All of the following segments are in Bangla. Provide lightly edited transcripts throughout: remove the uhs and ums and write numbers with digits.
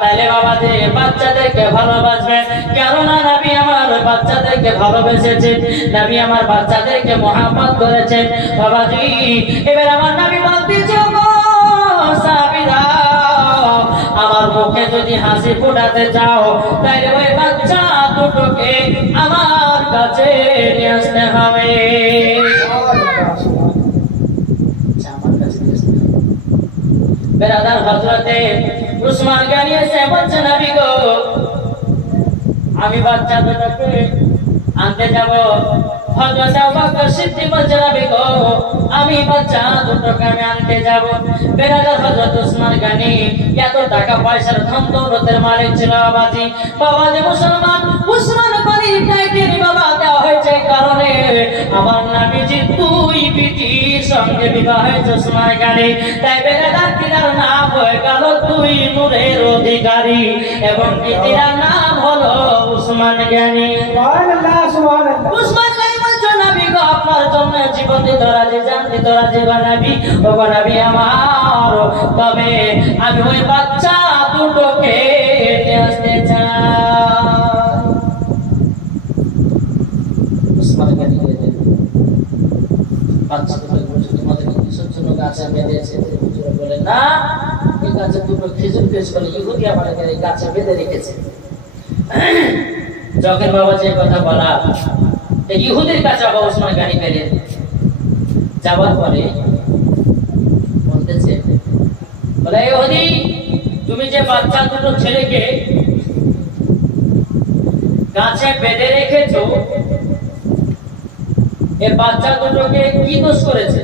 তাহলে বাবাজি বাচ্চাদেরকে ভালোবাসবেন, কেননা নবী আমার বাচ্চাদেরকে ভালোবেসেছেন, নবী আমার বাচ্চাদেরকে মহব্বত করেছেন। বাবাজি এবার আমার নবী বলতেছে, সাহাবীরা আমার মুখে যদি হাসি ফোটাতে চাও তাহলে ওই বাচ্চা দুটোকে আমার কাছে নিয়ে আসতে হবে। বেরাদার হযরতে উসমান গানি এসে বলছে, নবী গো আমি বাচ্চা দুটোকে আনতে যাব। হযরত আবু বকর সিদ্দিক বলছে, নবী গো আমি বাচ্চা দুটোকে আমি আনতে যাব। বেরাদার হযরত উসমান গানি এত টাকা পয়সার ধন দৌলতের মালিক ছিল। বাবাজি মুসলমান উসমান গানি টাইটেল বাবা দেওয়া হয়েছে কারণে আমার নবীজির দুই বিটির সঙ্গে বিবাহ হয়েছে উসমান গানি। তাই বেরাদার পিতার নাম হয়ে গেল দুই নূরের অধিকারী এবং পিতার নাম হলো উসমান গানি। সুবহানাল্লাহ সুবহানাল্লাহ। উসমান গানি বলছে, নবী গো আপনার জন্য জীবন দিতে রাজি, জান দিতে রাজি গো নবী। ও গো নবী আমার, তবে আমি ওই বাচ্চা দুটোকে নিয়ে আসতে চাই। উসমান গানি বলেন, বাচ্চা দুটোকে বলছে তোমাদেরকে কিসের জন্য গাছে বেঁধেছে? হুজুর বলেন, না এই গাছে দুটো খেজুর পেশ করে ইহুদি আমাদেরকে এই গাছে বেঁধে রেখেছে। যখন বাবা যে কথা বলা ইহুদির কাছে আবার উসমান গানি পেলেন, যাওয়ার পরে বলতেছে, বলে ইহুদি তুমি যে বাচ্চা দুটো ছেলেকে গাছে বেঁধে রেখেছো, এই বাচ্চা দুটোকে কি দোষ করেছে?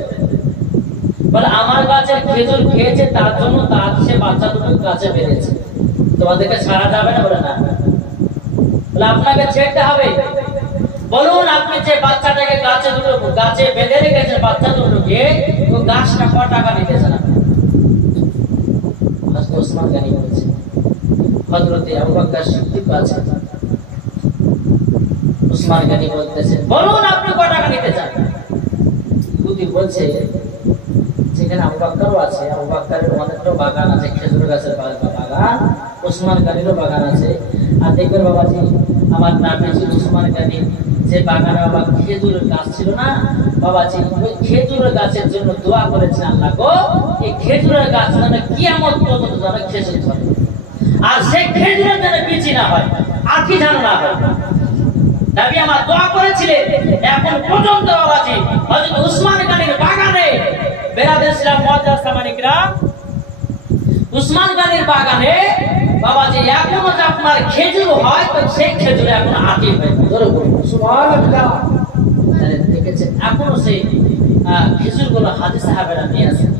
বলে আমার গাছের খেজুর খেয়েছে তার জন্য তার সে বাচ্চা দুটো গাছে বেঁধেছে, তোমাদেরকে ছাড়া যাবে না। বলে না, বলে আপনাকে ছেড়তে হবে। বলুন আপনি যে বাচ্চাটাকে গাছে বেঁধে রেখেছেন বাচ্চা দুটোকে, তো গাছটা ক টাকা নিতেছে না? উসমান গানি বলেছে, হযরতে আবু বকর সিদ্দিক আছে। উসমান গানি বলতেছেন, বলুন আপনি ক টাকা নিতে চান? ইহুদি বলছে, যেখানে আবু বকরও আছে, আবু বকরের অনেকটা বাগান আছে, খেজুর গাছের বাগান, উসমান গানিরও বাগান আছে। আর দেখবেন বাবাজি আমার নাবিজি উসমান গানি যে বাগানে বাবা খেজুরের গাছ ছিল না বাবাজি, ওই খেজুরের গাছের জন্য দোয়া করেছে, আল্লাহ গো এই খেজুরের গাছ যেন কিয়ামত পর্যন্ত যেন খেজুর ধরে, আর সেই খেজুরের যেন বিচি না হয়, আখি যেন না হয়। নবী আমার দোয়া করেছিলেন, এখন পর্যন্ত বাবাজি হযরত উসমান গানির বাগানে বেরাদের ইসলাম মুআজ্জাজ সামানিকরা, উসমান গানির বাগানে বাবাজি এখনো যে আপনার খেজুর হয়, তো সেই খেজুরে এখন আটি হয়। জোরে বলুন সুবহানাল্লাহ। তাহলে দেখেছেন এখনো সেই খেজুর গুলো হাজী সাহাবেরা নিয়ে আসেন।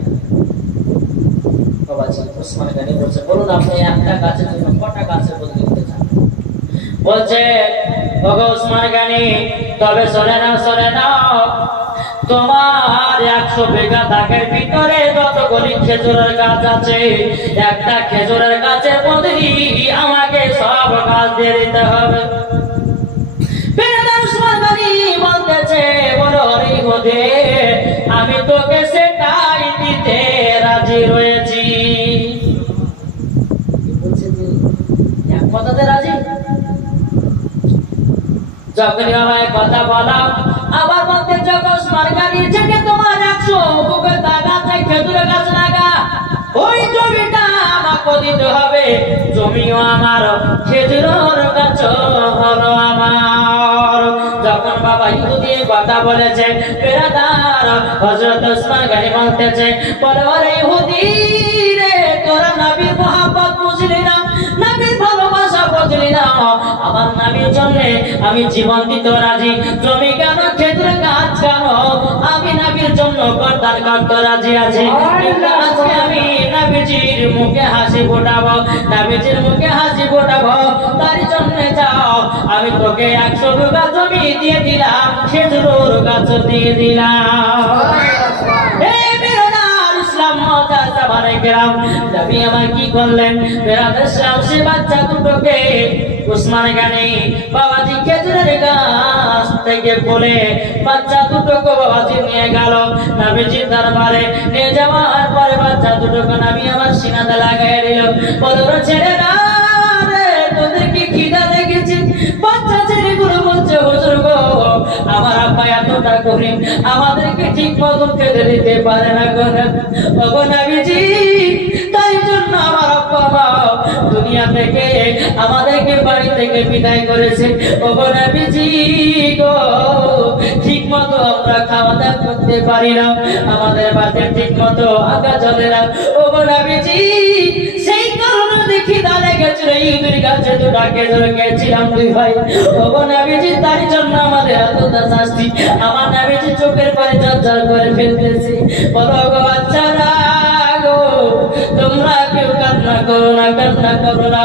বাবাজি উসমান গানি বলছে, বলুন আপনি একটা গাছের জন্য কটা গাছের বদলে দিতে চান? বলছে, ওগো উসমান গানি তবে শোনে নাও, তোমার 100 বিঘা দাগের ভিতরে যতগুলি খেজুরের গাছ আছে, একটা খেজুরের গাছের বদলি আমাকে সব গাছ দিয়ে দিতে হবে। উসমান গানি বলতেছে, বলো রে ইহুদি আমি তোকে সেটাই দিতে রাজি রয়েছি। বলছে যে এক কথাতে রাজি। যখনই আমায় কথা বলা আবার বলতে উসমান গানি থেকে তোমার 100 বুকের দাগ আছে, খেজুরের গাছ লাগা, ওই জমিটা আমাকে দিতে হবে। জমিও আমার, খেজুরের গাছ হলো আমার। যখন বাবা ইহুদি কথা বলেছে, বেরাদার হযরত উসমান গানি বলতেছে, বলে ওরে ইহুদি রে তোরা নবীর মহব্বত বুঝলি না, নবীর ভালোবাসা বুঝলি না। আমার নবীর জন্য আমি জীবন দিতে রাজি, জমি কেন খেজুরের গাছ কেন, আমি নবীর জন্য গর্দান করতে রাজি আছি। আজকে আমি নবীজির মুখে হাসি ফোটাবো, নবীজির মুখে হাসি ফোটাবো, তার জন্য যাও আমি তোকে 100 বিঘা জমি দিয়ে দিলাম, খেজুর গাছ দিয়ে দিলাম। নবী আমার কি করলেন? বেরাদের সে বাচ্চা দুটোকে উসমান গানি বাবাজি খেজুরের গাছ থেকে বলে বাচ্চা দুটোকে বাবাজি নিয়ে গেল নবীজির দরবারে। নিয়ে যাওয়ার পরে বাচ্চা দুটোকে নবী আমার সিনাতে লাগাই দিল, বলল ছেড়ে দাও করি আমাদেরকে ঠিক মতো খেতে দিতে পারে না গো নবীজি। তাই জন্য আমার আব্বা মা দুনিয়া থেকে আমাদেরকে বাড়ি থেকে বিদায় করেছে গো নবীজি গো। ঠিক মতো আমরা খাওয়া দাওয়া করতে পারি না, আমাদের বাড়িতে ঠিক মতো আঁকা চলে না গো নবীজি। সেই কারণে দেখি দাঁড়ে গেছিল ইঁদুর গাছে তো ডাকে ধরে গেছিলাম দুই ভাই গো নবীজি। তার জন্য আমাদের এতটা শাস্তি। আমার নবীজি চোখের পানি ঝরঝর করে ফেলতেছে। বলো গো বাচ্চারা গো, তোমরা কেউ কান্না করো না, কান্না করো না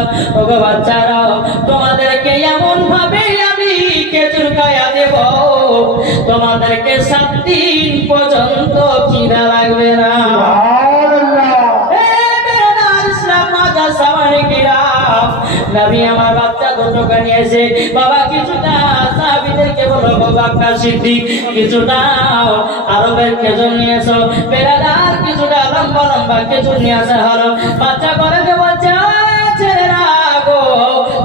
গো বাচ্চারা। তোমাদেরকে এমন ভাবে আমি খেজুর খাইয়া দেব, তোমাদেরকে 7 দিন পর্যন্ত খিদা লাগবে না। নবী আমার বাচ্চা দুটোকে নিয়েছে, বাবা কিছুটা সাহাবীদেরকে বলো বাবা সিদ্দিক কিছুটা আরবের খেজুর নিয়ে এসো, বেরাদার কিছুটা লম্বা লম্বা খেজুর নিয়ে আসা হলো। বাচ্চা করে যে বাচ্চা ছেলেরা গো,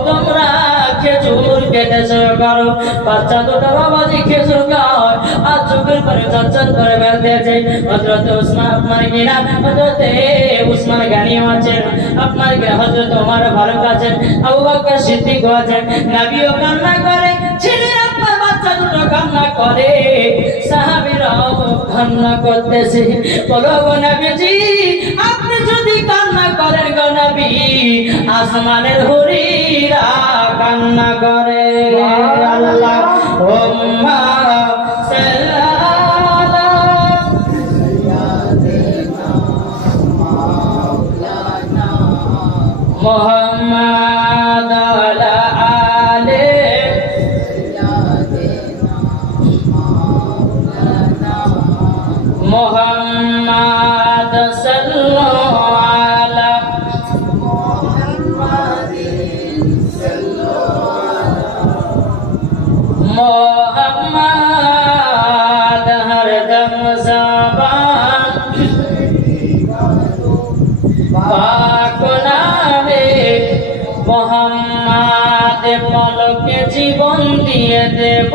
তোমরা খেজুর কেটেছো করো। বাচ্চা দুটো বাবাজি খেজুর খায় আর চোখের পরে চঞ্চল করে বেঁধেছে। হযরত উসমান আপনার কিনা হযরতে উসমান গানিও আছেন, আপনার হযরত ওমর ফারুক আছেন, আবু বকর সিদ্দিক আছেন। নবীও কান্না করে, ছেলে আপনার বাচ্চা দুটো কান্না করে, সাহাবীরাও কান্না করতেছে। বলো গো নবীজি, আপনি যদি কান্না করেন গো নবী, আসমানের হুরিরা কান্না করে। আল্লাহুম্মা মুহাম্মাদ আলা আলে মুহাম্মাদ সাল্লাল্লাহু আলা মুহাম্মাদ হরদম ज़बान পাক নামে মুহাম্মাদ পলকে জীবন দিয়ে দেব,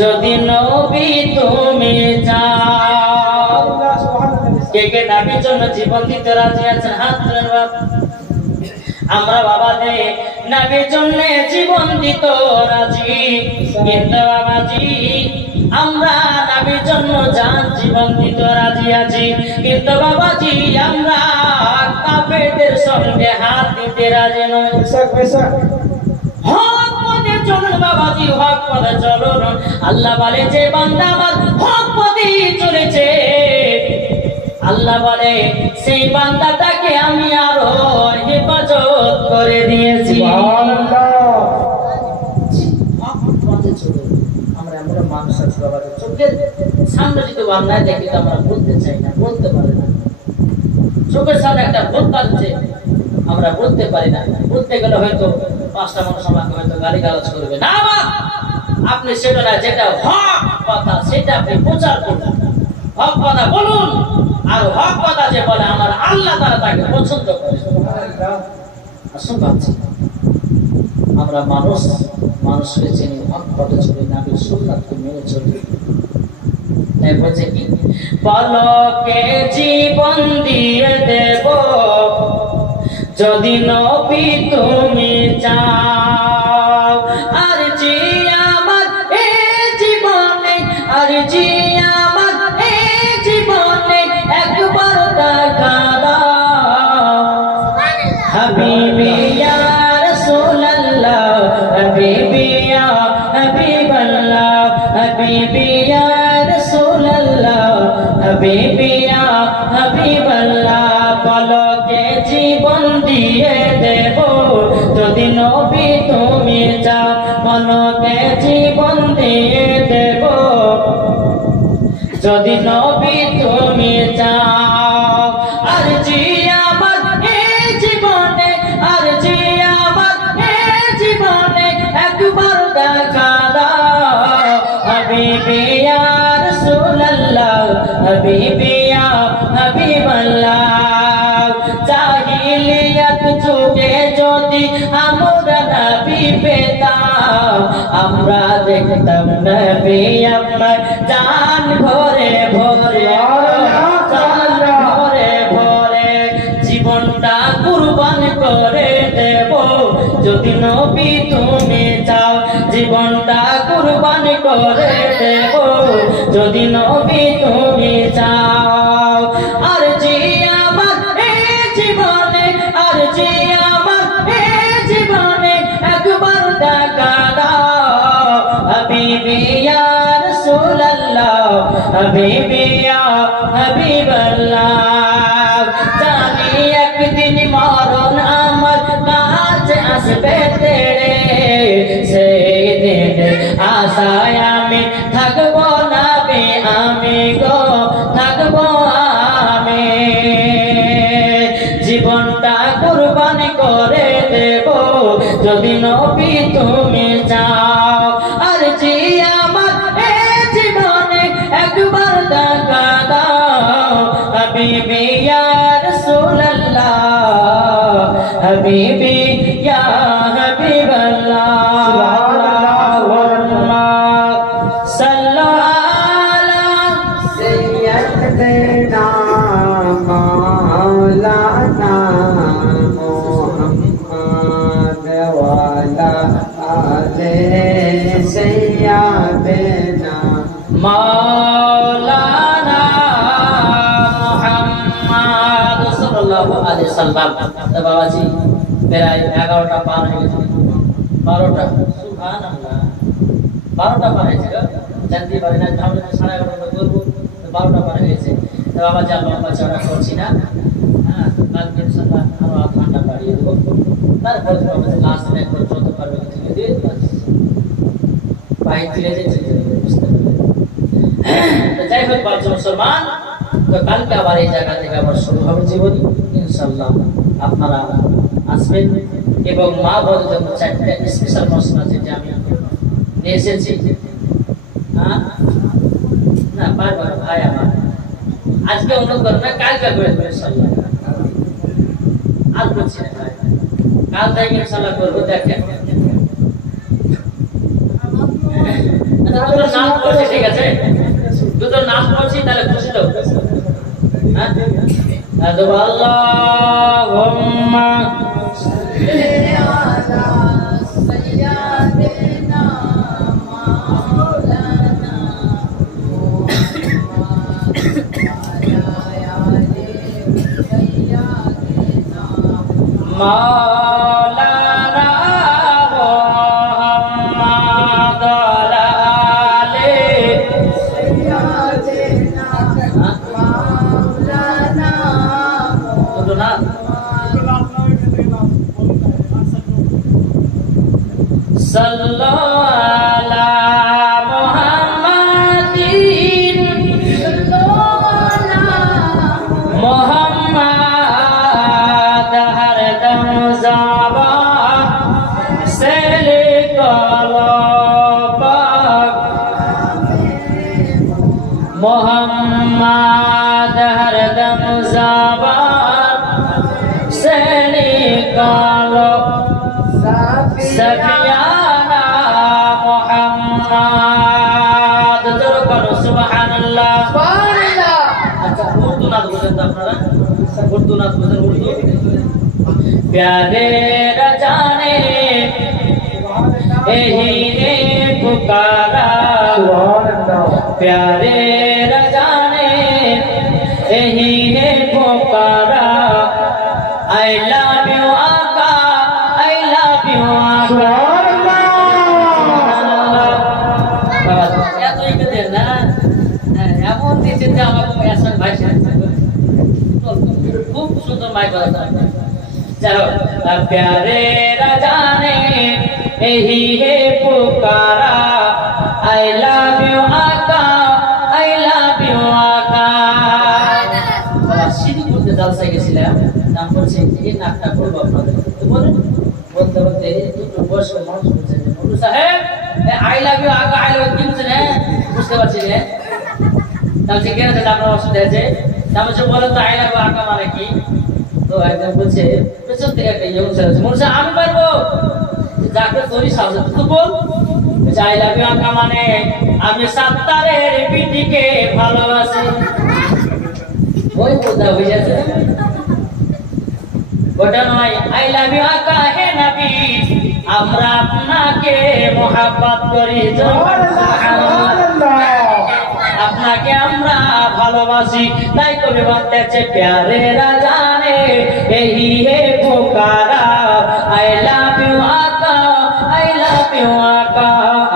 যদি নবী তুমি চাও। কে কে নবীর জন্য জীবন দিতে রাজি আছেন? হাত তুলেন বাবা। আমরা বাবাদে নবীর জন্য জীবন দিত রাজি, কিন্তু বাবাজি আমরা নবীর জন্য জান জীবন দিতে রাজি আছি, কিন্তু বাবাজি আমরা কাফেরদের সঙ্গে হাত দিতে রাজি নই। হক পথে চলুন বাবাজি, হক পথে চলুন। আল্লাহ বলে যে বান্দা আমার হক পথে চলেছে, আল্লাহ বলে সেই বান্দাটাকে আমি আরো হেফাজত করে দিয়েছি। আমরা মানুষ আছি বাবা, চোখের সামনে যদি অন্যায় দেখি তো আমরা বলতে চাই না, বলতে পারি না। চোখের সামনে একটা ভোট পাচ্ছে, আমরা বলতে পারি না। বলতে গেলে হয়তো 5টা মানুষ আমাকে হয়তো গালিগালাজ করবে। না বাবা, আপনি সেটা না, যেটা হক কথা সেটা আপনি প্রচার করুন, হক কথা বলুন। আর হক কথা যে বলে আমার আল্লাহ তাআলা তাকে পছন্দ করে। আসুন ভাবছি আমরা মানুষকে চিনি, হক পথে চলি, নবীর সুন্নাতকে মেনে চলি। তাই বলছে কি, পলকে জীবন দিয়ে দেব, যদি নবী তুমি চাও। আর জি আমার এ জীবনে, আর জি আমার এ জীবনে একবার দেখা দাও। হাবিবি ইয়া রাসূলুল্লাহ, হাবিবি ইয়া হাবিবাল্লাহ, হাবিবি ইয়া রাসূলুল্লাহ, হাবিবি ইয়া হাবিবাল্লাহ। পলকে জীবন দিয়ে দেব, যদি নবী তুমি চাও। পলকে জীবন দিয়ে দেব, যদি নবী তুমি চাও। আর জি আমার এ জীবনে, আর জি আমার এ জীবনে একবার দেখা দাও। হাবিবি ইয়া রাসূলুল্লাহ, হাবিবি ইয়া হাবিবাল্লাহ। জাহিলিয়াত যুগে যদি আমরা নবী পেতাম আমরা দেখতাম নবী আমার জান ভরে ভরে ভরে ভরে জীবনটা কুরবান করে দেব যদি নবী তুমি চাও জীবনটা কুরবান করে দেব যদি নবী তুমি চাও আর জি আমার এই জীবনে আর জি আমার এই জীবনে একবার দেখা দাও হাবিবি ইয়া রাসূলুল্লাহ হাবিবি ইয়া হাবিবাল্লাহ জানি একদিন মরণ আমার কাছে আসবে তেরে সেই দিন আশায় আমি থাকবো না বে আমি গো থাকবো আমি জীবনটা কুরবানি করে দেব যদি নবী তুমি চাও আর জি আমার এই জীবনে একবার দেখা দাও হাবিবি ইয়া রাসূলুল্লাহ হাবিবি ইয়া হাবিবাল্লাহ মাওলানা মুহাম্মদ সাল্লাল্লাহু আলাইহি সাল্লাম বাবাজি প্রায় 11টা পার হয়ে গেছে 12টা সুবহানাল্লাহ 12টা পার হয়েছে জানতে পারি না তাহলে 11:30 করবো 12টা পার হয়ে গেছে তো বাবাজি আমরা চড়া করছি না হ্যাঁ কালকে ইনশাআল্লাহ আরো আধ ঘন্টা বাড়িয়ে দেব তারপর বাবাজি লাস্ট একবার যত পারবে তুলে দিয়ে পাই তুলে দিয়েছে বুঝতে তো যাই হোক বাচ্চা মুসলমান তো কালকে আবার এই জায়গা থেকে আবার শুরু হবে জীবনী ইনশাআল্লাহ আপনারা আসবেন এবং মা বলে যখন চারটে স্পেশাল প্রশ্ন আছে যে আমি নিয়ে এসেছি হ্যাঁ না বারবার ভাই আমার আজকে অনুরোধ করবেন না কালকে করে দেবেন ইনশাআল্লাহ আর করছি না ভাই কাল থেকে ইনশাআল্লাহ করবো দেখেন নাম করছি ঠিক আছে দুটো নাম করছি তাহলে খুশি তো হ্যাঁ আল্লাহুম্মা সাল্লি আলা সাইয়্যিদিনা মাওলানা মাওলানা sallallahu ala muhammadin muhammad har dam zaba sele qalbak muhammad har dam zaba sele qalbak Safiana Muhammad Terkano Subhanallah Subhanallah अच्छा उर्दू नाथ बोलते हैं अपना उर्दू नाथ बोलते हैं उर्दू प्यारे रजाने यही ने पुकारा प्यारे रजाने यही ने पुकारा I love you खूब सुंदर माइक बजाता है चलो प्यारे राजा ने यही है पुकारा आई लव यू आका आई लव यू आका সিদ্ধি করতে জলসায় গেছিলাম নাম বলছে এই নাটকটা করবো আপনাদের বলুন বলতে বলতে দুটো বয়স্ক মানুষ বলছে বলু সাহেব আই লাভ ইউ আকা আই লাভ ইউ কি বুঝছেন বুঝতে পারছি না তাহলে কেন আপনার অসুবিধা আছে তাহলে বলেন তো আই লাভ ইউ আকা মানে কি তো একজন বলছে পেছন থেকে একটা ইয়ং ছেলে আছে মনে আমি পারবো যাকে তোরি সাজে তো বল আই লাভ ইউ আকা মানে আমি সাত্তারের বিটিকে ভালোবাসি ওই বোঝা হয়ে যাচ্ছে ওটা নয় আই লাভ ইউ আকা হে নবী আমরা আপনাকে মোহাব্বত করি আপনাকে আমরা ভালোবাসি তাই কবি বলতেছে প্যারে রাজানে এই হে পুকারা আই লাভ ইউ আকা আই লাভ ইউ আকা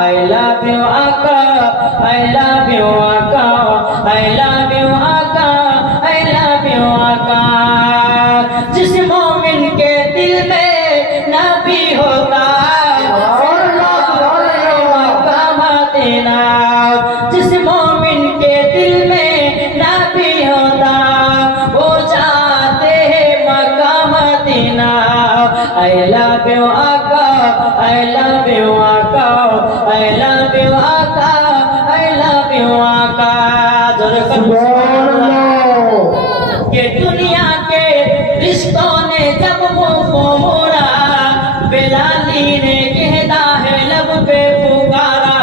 আই লাভ ইউ আকা আই লাভ ইউ আকা আই লাভ ইউ আকা আই লাভ ইউ আকা जिस मोमिन के दिल में नबी होता जिस मोमिन के दिल में नबी होता वो जाते हैं Mecca Medina I love you आका I love you आका I love you आका I love you आका के दुनिया के रिश्तों ने जब मुंह मोड़ा बेलाली ने कहता है लब पे पुकारा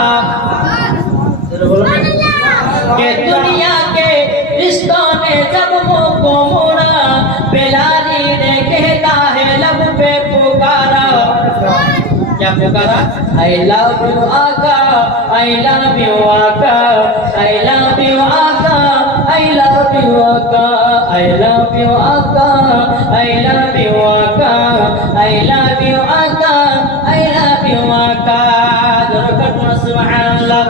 के दुनिया के रिश्तों ने जब मुंह को मोड़ा बेलाली ने कहता है लब पे पुकारा क्या पुकारा I love you आका I love you आका I love you आका I love you आका I love you आका I love you आका I love you आका I love you आका जोरकर सुभानअल्लाह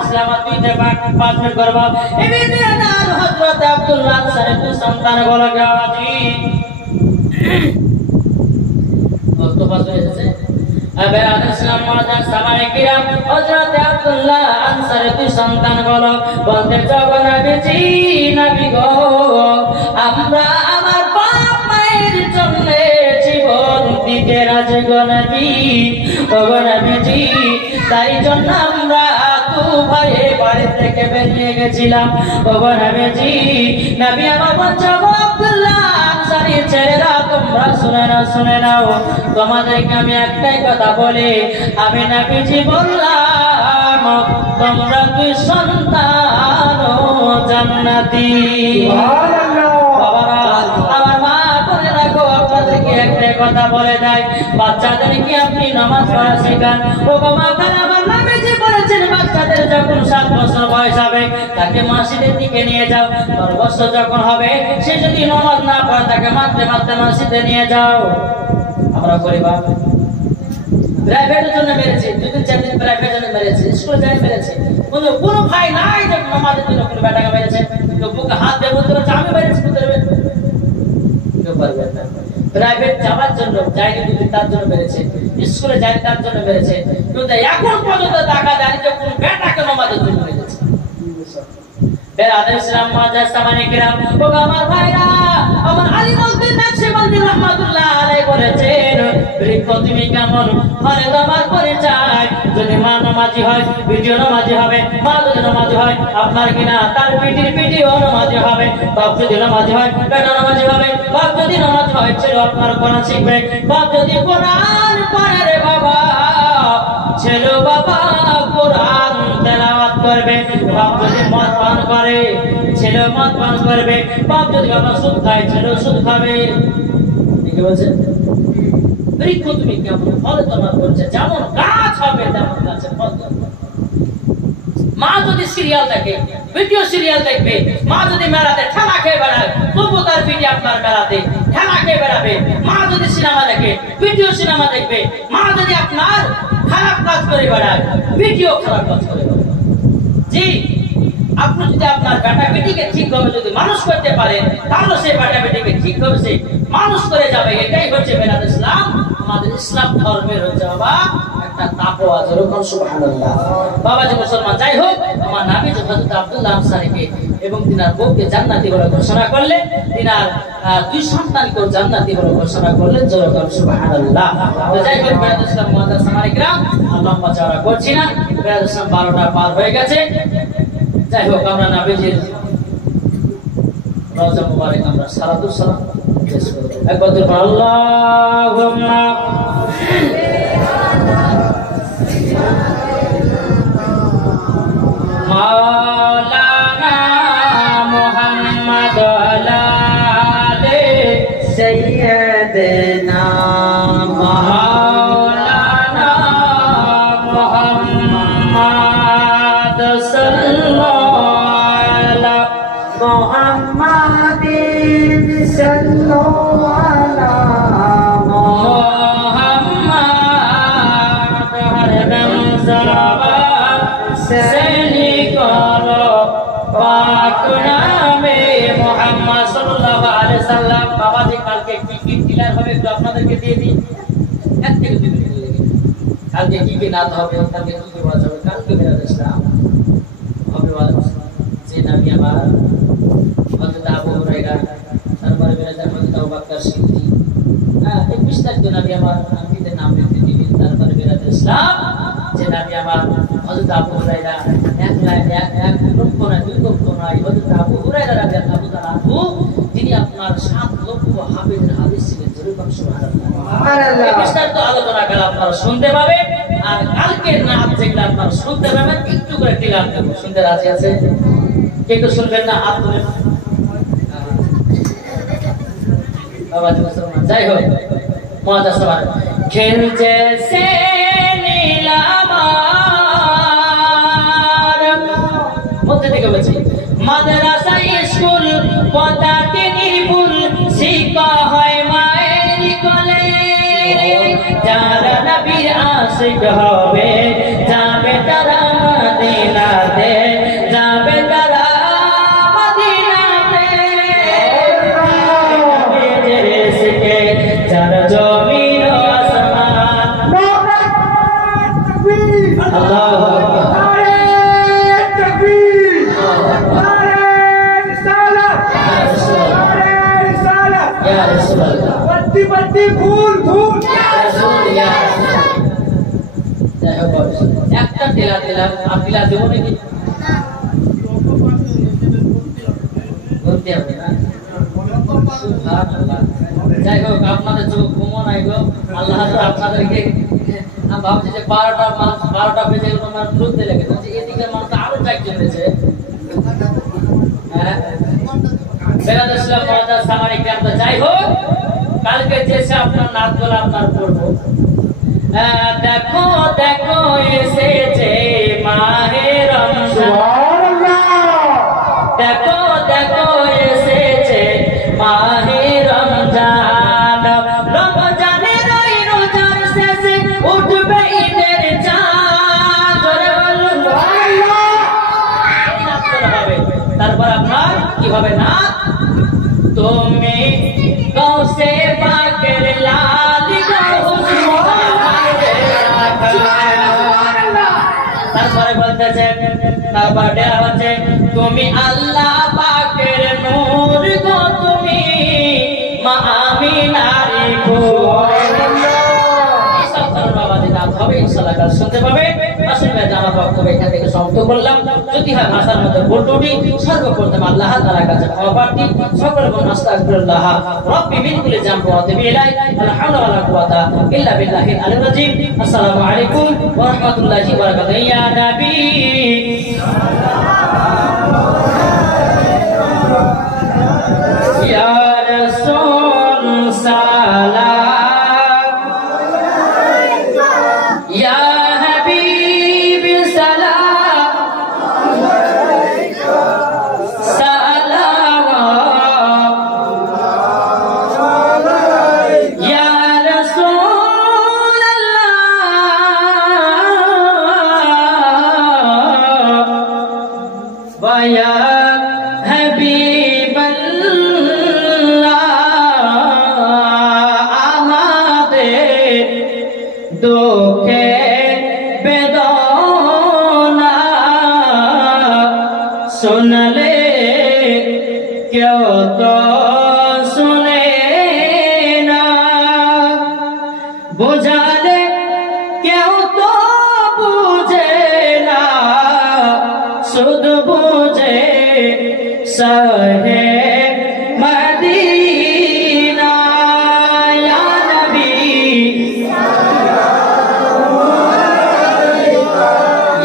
इस्लामात के पास में करवा इबने दार हजरत अब्दुल्लाह सर को संतान बोला गया जी दोस्तों पास में अबे आदर्शनाम माजा सामाने किराम हजरत अब्दुल्लाह आंसर की संतान बोलो बोलते जगो नबीजी नबी गो আমরা আমার বাপ মায়ের জন্য জীবন দিতে রাজি গো নবী ও নবীজি তাই জন্য আমরা তু ভাইয়ে বাড়ি থেকে বেরিয়ে গেছিলাম ও নবীজি নবী আমার বাচ্চা আব্দুল্লাহ আনসারী ছেলেরা তোমরা শুনে নাও তোমাদেরকে আমি একটাই কথা বলি আমি নবীজি বললাম তোমরা দুই সন্তান জান্নাতি সুবহানাল্লাহ বাবারা আমার মা বলে রাখো আপনাদেরকে একটা কথা বলে দেয় বাচ্চাদেরকে আপনি নামাজ পড়া শেখান ও বাবা আমার নবীজি বলেছেন বাচ্চাদের যখন 7 বছর বয়স হবে তাকে মসজিদের দিকে নিয়ে যাও 10 বছর যখন হবে সে যদি নামাজ না পড়ে তাকে মারতে মারতে মসজিদে নিয়ে যাও আমরা পরিবার প্রাইভেটের জন্য মেরেছে দুদিন চার দিন প্রাইভেটের জন্য মেরেছে স্কুলে যাই মেরেছে কোনো ভাই নাই যে নামাজের জন্য কোনো বেটাকে মেরেছে তো বুকে হাত দিয়ে বলতে পারছে আমি মেরেছি বুঝতে পারবে কেউ পারবে না প্রাইভেট যাওয়ার জন্য যায়নি দুদিন তার জন্য মেরেছে স্কুলে যাই তার জন্য মেরেছে কিন্তু এখন পর্যন্ত দেখা যায় যে কোন বেটাকে নামাজের জন্য মেরেছে বেরাদার ইসলাম মাজাজ সামানে কিরাম ও আমার ভাইরা আমার আলী বলতে নাকশে বন্দি রহমাতুল্লাহ আলাইহি বলেছেন বৃক্ষ তুমি কেমন ফলে তোমার পরিচয় যদি মা নামাজি হয় ভিডিও নামাজি হবে মা যদি নামাজি হয় আপনার কিনা তার পিটিও নামাজি হবে বাপ যদি নামাজি হয় বেটা নামাজি হবে বাপ যদি নামাজি হয় ছেলে আপনার কোরআন শিখবে বাপ যদি কোরআন পড়ে রে বাবা ছেলে বাবা কোরআন তেলাওয়াত করবে বাপ যদি মদ পান করে ছেলে মদ পান করবে বাপ যদি বাবা সুদ খায় ছেলে সুদ খাবে ঠিক আছে বৃক্ষ তুমি কেমন ফল তোমার করছে যেমন গাছ হবে তেমন গাছে ফল মা যদি সিরিয়াল দেখে ভিডিও সিরিয়াল দেখবে মা যদি মেলাতে ঠেলা খেয়ে বেড়ায় তবু তার ভিডিও আপনার মেলাতে ঠেলা খেয়ে বেড়াবে মা যদি সিনেমা দেখে ভিডিও সিনেমা দেখবে মা যদি আপনার খারাপ কাজ করে বেড়ায় ভিডিও খারাপ কাজ করে বেড়ায় জি আপনি যদি আপনার বেটা বেটিকে ঠিকভাবে যদি মানুষ করতে পারেন তাহলে সেই বেটা বেটিকে ঠিকভাবে সে মানুষ করে যাবে এটাই হচ্ছে বেলাদ ইসলাম আমাদের ইসলাম ধর্মের হচ্ছে বাবা একটা তাকওয়া যেরকম সুবহানাল্লাহ বাবা যে মুসলমান যাই হোক আমার নবী হযরত আব্দুল্লাহ আনসারীকে এবং তিনার বউকে জান্নাতি বলে ঘোষণা করলেন তিনার দুই সন্তানকে জান্নাতি বলে ঘোষণা করলেন যেরকম সুবহানাল্লাহ তো যাই হোক বেলাদ ইসলাম মুআদ্দাস সামারে কিরাম লম্বা চওড়া করছি না বেলাদ ইসলাম 12টা পার হয়ে গেছে যাই হোক আমরা নবীজির রওজা মুবারক আমরা সালাতু সালাম পেশ করব একবার আল্লাহুম্মা সাল্লাম বাবা যে কালকে কি ক্লিয়ার হবে একটু আপনাদেরকে দিয়ে দিই। 1 থেকে 2 মিনিট লেগে কালকে কি নাত হবে, কালকে কি ওয়াজ হবে, কালকে মেরাজ ইসলাম হবে ওয়াজ। যে নবী আমার হযরত আবু হুরায়রা, তারপরে মেরাজ হযরত আবু বকর সিদ্দিক, 21 তারিখ নবী আমার আমিদের নাম লিখতে দিবেন। তারপরে মেরাজ ইসলাম যে নবী আমার হযরত আবু হুরায়রা, এক লক্ষ না 2 লক্ষ নয়, হযরত আবু হুরায়রা রাদিয়াল্লাহু তাআলা আনহু তিনি আপনার 7 লক্ষ হাফেজের হাদিস ছিলেন। যেরকম সুবহানাল্লাহ সুবহানাল্লাহ। এই বিস্তারিত আলোচনা কাল আপনারা শুনতে পাবেন। আর কালকে নাত যেগুলো আপনারা শুনতে পাবেন একটু করে তিলাওয়াত করব। শুনতে রাজি আছে? কে কেউ শুনবেন না হাত তুলেন। বাবা মুসলমান যাই হোক মজা সবার খেলছে সে নীলামার মধ্যে থেকে বলছি মাদ্রাসা স্কুল পদাতে নির্ভুল শিক্ষা হয় মায়ের কোলে। যারা নবীর আশিক হবে যাবে তারা মদিনাতে, যাবে তারা মদিনাতে। রেসকে যারা জমিন ও আসমান আল্লাহু আকবার। একটা তেলা তেলা আপিলা দেব নাকি? যাই হোক আপনাদের চোখ ঘুমো নাই গো, আল্লাহ আপনাদেরকে ভাবছি যে 12টা বেজে তোমার ঘুরতে লেগেছে, এদিকে মানুষ আরো চাক জমেছে। যাই হোক কালকে যেসে আপনার নাচ গুলো আপনার করবো। দেখো দেখো এসেছে মাহে রমজান, দেখো দেখো এসেছে মাহে রমজান। রমজানের ওই রোজার শেষে উঠবে ঈদের চাঁদ। তারপর আপনার কি হবে না? তুমি গৌসে পাকের লাল তারপরে বলতেছে, তারপর দেয়া হচ্ছে তুমি আল্লাহ পাকের নূর গো, তুমি মা আমিনার ফুল। হবে ইনশাআল্লাহ কাল শুনতে পাবে। আসলে আমার বক্তব্য এখান থেকে সমাপ্ত করলাম। যদি হয় ভাষার মধ্যে ভুল ত্রুটি সর্বপ্রথম আল্লাহ তাআলার কাছে ক্ষমা প্রার্থী। সকলে বলুন আস্তাগফিরুল্লাহ রাব্বি মিন কুল্লি যামবি ওয়া আতুবু ইলাইহি লা হাওলা ওয়া লা কুওয়াতা ইল্লা বিল্লাহিল আলিয়্যিল আযীম। আসসালামু আলাইকুম ওয়া রাহমাতুল্লাহি ওয়া বারাকাতুহু। ইয়া নবী ইয়া রাসূল সালাম, Ya Habib salam, salam, Ya Rasul Allah, wa ya Habib Allah, amader দুঃখে বেদনা শুনলে কেউ তো শুনে না, বুঝালে কেউ তো বুঝে না, শুধু বুঝে সহে মদিনা। ইয়া নবী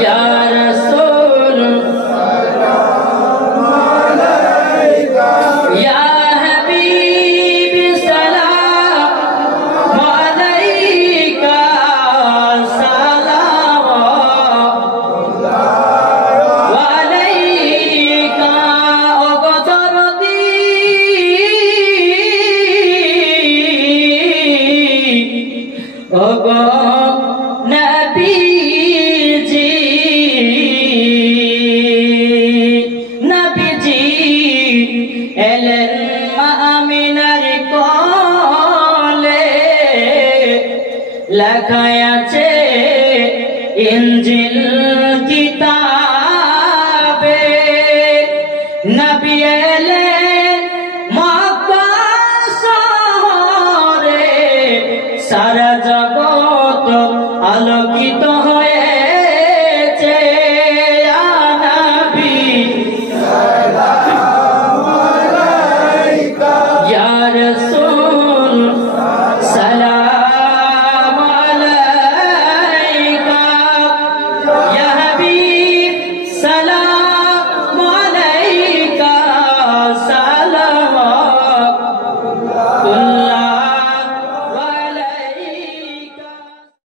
Ya Rasul, Ya Habib salam alaika, salam alaika, o godordi o go Nabi Nabiji elen ma amina লেখা আছে ইনজিল কিতাবে, নবী এলেন মক্কা শহরে, সারা জগৎ আলোকিত